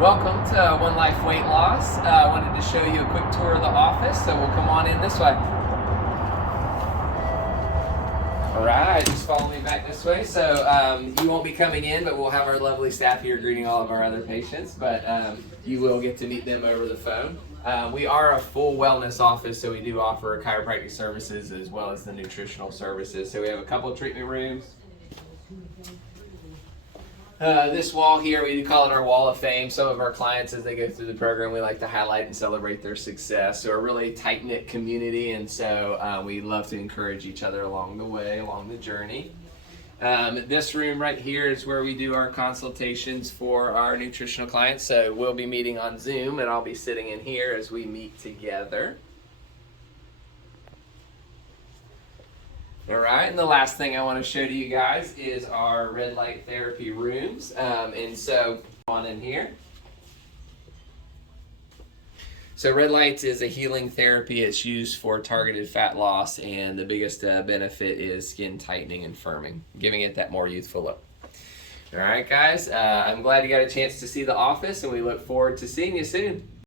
Welcome to One Life Weight Loss. I wanted to show you a quick tour of the office, so we'll come on in this way. All right, just follow me back this way. So you won't be coming in, but we'll have our lovely staff here greeting all of our other patients, but you will get to meet them over the phone. We are a full wellness office, so we do offer chiropractic services as well as the nutritional services. So we have a couple of treatment rooms. This wall here, we call it our wall of fame. Some of our clients, as they go through the program, we like to highlight and celebrate their success. So we're a really tight-knit community, and so we love to encourage each other along the way, along the journey. This room right here is where we do our consultations for our nutritional clients. So we'll be meeting on Zoom, and I'll be sitting in here as we meet together. All right, and the last thing I want to show to you guys is our red light therapy rooms. And so, on in here. So red light is a healing therapy. It's used for targeted fat loss, and the biggest benefit is skin tightening and firming, giving it that more youthful look. All right, guys, I'm glad you got a chance to see the office, and we look forward to seeing you soon.